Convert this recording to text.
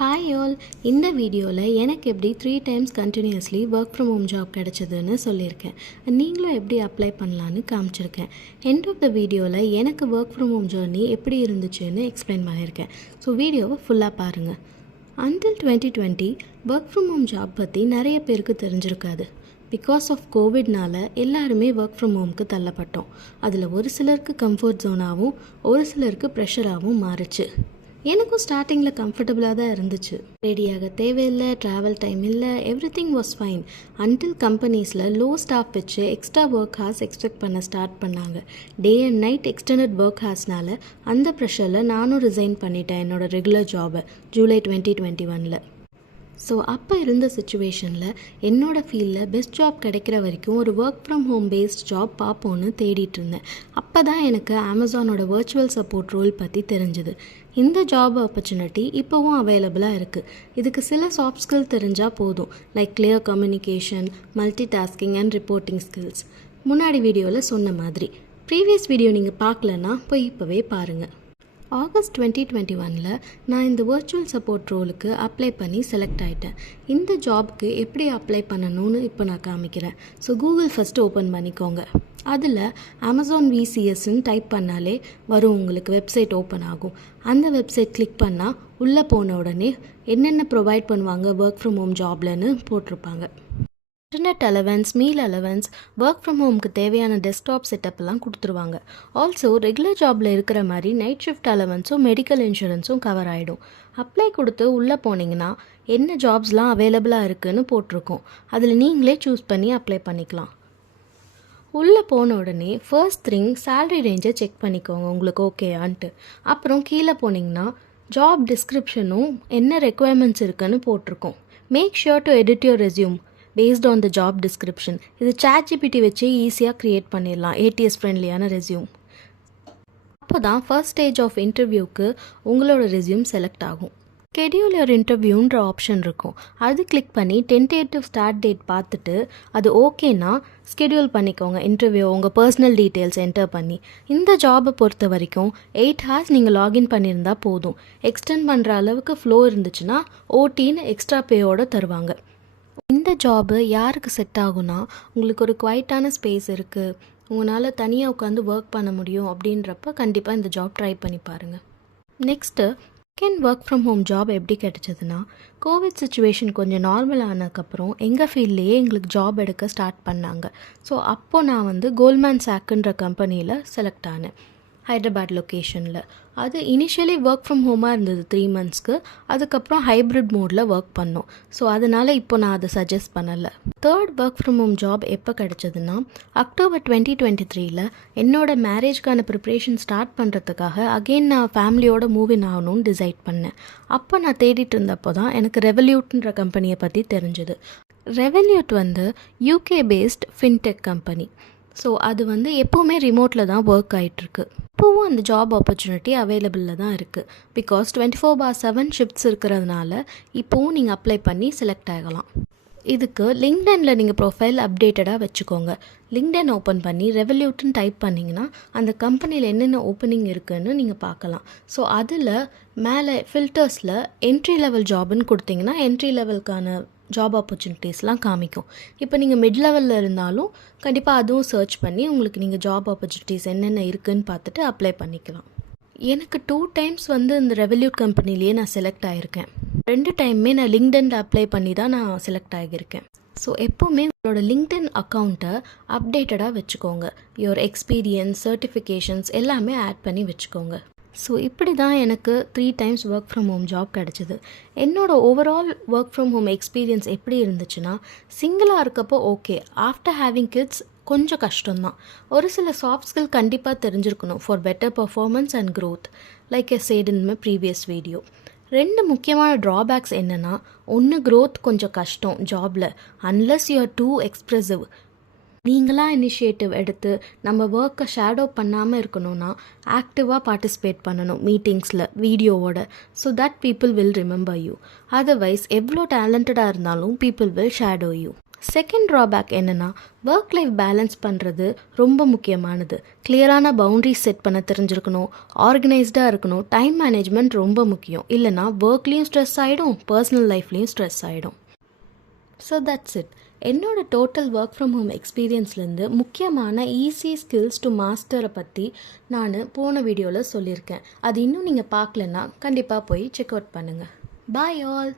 Hi all, இந்த வீடியோவில் எனக்கு எப்படி 3 times continuously work from home job கிடச்சிதுன்னு சொல்லியிருக்கேன். நீங்களும் எப்படி அப்ளை பண்ணலான்னு காமிச்சிருக்கேன். எண்ட் ஆஃப் த வீடியோவில் எனக்கு ஒர்க் ஃப்ரம் ஹோம் ஜர்னி எப்படி இருந்துச்சுன்னு எக்ஸ்பிளைன் பண்ணியிருக்கேன். ஸோ வீடியோவை ஃபுல்லாக பாருங்கள். Until 2020 work from home job பற்றி நிறைய பேருக்கு தெரிஞ்சிருக்காது. பிகாஸ் ஆஃப் கோவிட்னால எல்லாருமே ஒர்க் ஃப்ரம் ஹோம்க்கு தள்ளப்பட்டோம். அதில் ஒரு சிலருக்கு கம்ஃபர்ட் ஜோனாகவும் ஒரு சிலருக்கு ப்ரெஷராகவும் மாறுச்சு. எனக்கும் ஸ்டார்டிங்கில் கம்ஃபர்டபுளாக தான் இருந்துச்சு. ரெடியாக தேவையில்லை, ட்ராவல் டைம் இல்லை, everything was fine. Until கம்பெனிஸில் லோ ஸ்டாஃப் வச்சு எக்ஸ்ட்ரா ஒர்க் ஹார்ஸ் எக்ஸ்பெக்ட் பண்ண ஸ்டார்ட் பண்ணாங்க. Day and night extended work ஹார்ஸ்னால அந்த ப்ரெஷரில் நானும் ரிசைன் பண்ணிட்டேன் என்னோடய ரெகுலர் ஜாபை ஜூலை 2021. ஸோ அப்போ இருந்த சுச்சுவேஷனில் என்னோடய ஃபீல்டில் பெஸ்ட் ஜாப் கிடைக்கிற வரைக்கும் ஒரு work from home based job பார்ப்போன்னு தேடிட்டு இருந்தேன். அப்போ தான் எனக்கு அமேசானோட வர்ச்சுவல் சப்போர்ட் ரோல் பற்றி தெரிஞ்சுது. இந்த ஜாப் ஆப்பர்ச்சுனிட்டி இப்போவும் அவைலபிளாக இருக்குது. இதுக்கு சில சாஃப்ட் ஸ்கில் தெரிஞ்சால் போதும், like clear communication, multi tasking and reporting skills. முன்னாடி வீடியோவில் சொன்ன மாதிரி. ப்ரீவியஸ் வீடியோ நீங்கள் பார்க்கலன்னா போய் இப்போவே பாருங்கள். ஆகஸ்ட் 2021 நான் இந்த வர்ச்சுவல் சப்போர்ட் ரோலுக்கு அப்ளை பண்ணி செலக்ட் ஆகிட்டேன். இந்த ஜாப்க்கு எப்படி அப்ளை பண்ணணும்னு இப்போ நான் காமிக்கிறேன். ஸோ கூகுள் ஃபஸ்ட்டு ஓப்பன் பண்ணிக்கோங்க. அதில் அமேசான் விசிஎஸ்ன்னு டைப் பண்ணாலே வரும், உங்களுக்கு வெப்சைட் ஓப்பன் ஆகும். அந்த வெப்சைட் கிளிக் பண்ணால் உள்ளே போன உடனே என்னென்ன ப்ரொவைட் பண்ணுவாங்க ஒர்க் ஃப்ரம் ஹோம் ஜாப்லன்னு போட்டிருப்பாங்க. Internet allowance, meal allowance, work from ஹோம்க்கு தேவையான டெஸ்க்டாப் செட்டப்லாம் கொடுத்துருவாங்க. ஆல்சோ ரெகுலர் ஜாபில் இருக்கிற மாதிரி நைட் ஷிஃப்ட் அலவன்ஸும் மெடிக்கல் இன்சூரன்ஸும் கவர் ஆகிடும். அப்ளை கொடுத்து உள்ளே போனீங்கன்னா என்ன ஜாப்ஸ்லாம் அவைலபிளாக இருக்குதுன்னு போட்டிருக்கோம். அதில் நீங்களே சூஸ் பண்ணி அப்ளை பண்ணிக்கலாம். உள்ளே போன உடனே ஃபர்ஸ்ட் திங் சேலரி ரேஞ்சை செக் பண்ணிக்கோங்க உங்களுக்கு ஓகேயான்ட்டு. அப்புறம் கீழே போனீங்கன்னா ஜாப் டிஸ்கிரிப்ஷனும் என்ன ரெக்குவயர்மெண்ட்ஸ் இருக்குன்னு போட்டிருக்கோம். Make sure to edit your resume based on the job description. இது ChatGPT வச்சு ஈஸியாக க்ரியேட் பண்ணிடலாம் ATS ஃப்ரெண்ட்லியான ரெஸ்யூம். அப்போ தான் ஃபர்ஸ்ட் ஸ்டேஜ் ஆஃப் இன்டர்வியூக்கு உங்களோட ரெஸ்யூம் செலக்ட் ஆகும். ஸ்கெடியூல் யுவர் இன்டர்வியூன்ற ஆப்ஷன் இருக்கும். அது கிளிக் பண்ணி டென்டேட்டிவ் ஸ்டார்ட் டேட் பார்த்துட்டு அது ஓகேனா ஸ்கெடியூல் பண்ணிக்கோங்க இன்டர்வியூ. உங்கள் பர்சனல் டீட்டெயில்ஸ் என்டர் பண்ணி. இந்த ஜாபை பொறுத்த வரைக்கும் 8 hours நீங்கள் லாகின் பண்ணியிருந்தால் போதும். எக்ஸ்டெண்ட் பண்ணுற அளவுக்கு ஃப்ளோ இருந்துச்சுன்னா ஓடின்னு எக்ஸ்ட்ரா பேயோடு தருவாங்க. இந்த ஜாபு யாருக்கு செட் ஆகும்னா, உங்களுக்கு ஒரு குவைட்டான ஸ்பேஸ் இருக்குது, உங்களால் தனியாக உட்காந்து ஒர்க் பண்ண முடியும் அப்படின்றப்ப கண்டிப்பாக இந்த ஜாப் ட்ரை பண்ணி பாருங்கள். Next second work from home job எப்படி கிடைச்சதுன்னா, கோவிட் சுச்சுவேஷன் கொஞ்சம் நார்மல் ஆனதுக்கப்புறம் எங்கள் ஃபீல்ட்லேயே எங்களுக்கு ஜாப் எடுக்க ஸ்டார்ட் பண்ணாங்க. ஸோ அப்போது நான் கோல்ட்மேன் சாக்குன்ற கம்பெனியில் செலக்ட் ஆனேன், ஹைதராபாத் லொக்கேஷனில். அது இனிஷியலி ஒர்க் ஃப்ரம் ஹோமாக இருந்தது 3 monthsக்கு. அதுக்கப்புறம் ஹைப்ரிட் மோடில் ஒர்க் பண்ணோம். ஸோ அதனால் இப்போ நான் அதை சஜஸ்ட் பண்ணலை. Third work from home job எப்போ கிடச்சதுன்னா, அக்டோபர் 2023 என்னோட மேரேஜ்க்கான ப்ரிப்ரேஷன் ஸ்டார்ட் பண்ணுறதுக்காக அகெயின் நான் ஃபேமிலியோட மூவின் ஆகணும்னு டிசைட் பண்ணேன். அப்போ நான் தேடிட்டு இருந்தப்போ தான் எனக்கு ரெவல்யூட்ன்ற கம்பெனியை பற்றி தெரிஞ்சுது. Revolut UK based fintech company. So அது எப்போவுமே ரிமோட்டில் தான் ஒர்க் ஆகிட்டுருக்கு. இப்போவும் அந்த ஜாப் ஆப்பர்ச்சுனிட்டி அவைலபிளில் தான் இருக்குது. பிகாஸ் 24/7 ஷிஃப்ட்ஸ் இருக்கிறதுனால இப்போவும் நீங்கள் அப்ளை பண்ணி செலக்ட் ஆகலாம். இதுக்கு லிங்க்டின்ல நீங்கள் ப்ரொஃபைல் அப்டேட்டடாக வச்சுக்கோங்க. லிங்க்டின் ஓப்பன் பண்ணி ரெவல்யூட்னு டைப் பண்ணிங்கன்னா அந்த கம்பெனியில் என்னென்ன ஓப்பனிங் இருக்குதுன்னு நீங்கள் பார்க்கலாம். ஸோ அதில் மேலே ஃபில்டர்ஸில் என்ட்ரி லெவல் ஜாப்னு கொடுத்தீங்கன்னா என்ட்ரி லெவலுக்கான ஜாப் ஆப்பர்ச்சுனிட்டிஸ்லாம் காமிக்கும். இப்போ நீங்கள் மிட் லெவலில் இருந்தாலும் கண்டிப்பாக அதுவும் சர்ச் பண்ணி உங்களுக்கு நீங்கள் ஜாப் ஆப்பர்ச்சுனிட்டிஸ் என்னென்ன இருக்குதுன்னு பார்த்துட்டு அப்ளை பண்ணிக்கலாம். எனக்கு 2 times இந்த ரெவல்யூட் கம்பெனிலேயே நான் செலக்ட் ஆகியிருக்கேன். 2 டைமுமே நான் லிங்க்டின்ல அப்ளை பண்ணி தான் நான் செலக்ட் ஆகியிருக்கேன். ஸோ எப்போவுமே உங்களோட லிங்க்டின் அக்கௌண்ட்டை அப்டேட்டடாக வச்சுக்கோங்க. யுவர் எக்ஸ்பீரியன்ஸ், சர்டிஃபிகேஷன்ஸ் எல்லாமே ஆட் பண்ணி வச்சுக்கோங்க. ஸோ இப்படி தான் எனக்கு 3 times work from home job கிடச்சிது. என்னோடய overall work from home experience எப்படி இருந்துச்சுன்னா, சிங்கிளாக இருக்கப்போ ஓகே, ஆஃப்டர் ஹேவிங் கிட்ஸ் கொஞ்சம் கஷ்டம்தான். ஒரு சில சாஃப்ட் ஸ்கில் கண்டிப்பாக தெரிஞ்சிருக்கணும் for better performance and growth, like I said in my previous video. 2 முக்கியமான ட்ராபேக்ஸ் என்னென்னா, ஒன்று க்ரோத் கொஞ்சம் கஷ்டம் ஜாபில் unless you are too expressive. நீங்களாக இனிஷியேட்டிவ் எடுத்து நம்ம ஒர்க்கை ஷேடோ பண்ணாமல் இருக்கணும்னா ஆக்டிவாக பார்ட்டிசிபேட் பண்ணணும் மீட்டிங்ஸில் வீடியோவோட. So that people will remember you. Otherwise எவ்வளோ டேலண்டடாக இருந்தாலும் people will shadow you. Second drawback என்னென்னா ஒர்க் லைஃப் பேலன்ஸ் பண்ணுறது ரொம்ப முக்கியமானது. கிளியரான பவுண்ட்ரிஸ் செட் பண்ண தெரிஞ்சிருக்கணும், ஆர்கனைஸ்டாக இருக்கணும், டைம் மேனேஜ்மெண்ட் ரொம்ப முக்கியம். இல்லைனா ஒர்க்லேயும் ஸ்ட்ரெஸ் ஆகிடும், பர்சனல் லைஃப்லேயும் ஸ்ட்ரெஸ் ஆகிடும். So that's it. என்னோட டோட்டல் ஒர்க் ஃப்ரம் ஹோம் எக்ஸ்பீரியன்ஸ்லேருந்து முக்கியமான ஈஸி ஸ்கில்ஸ் டு மாஸ்டரை பற்றி நான் போன வீடியோவில் சொல்லியிருக்கேன். அது இன்னும் நீங்கள் பார்க்கலன்னா கண்டிப்பாக போய் செக் அவுட் பண்ணுங்கள். Bye all.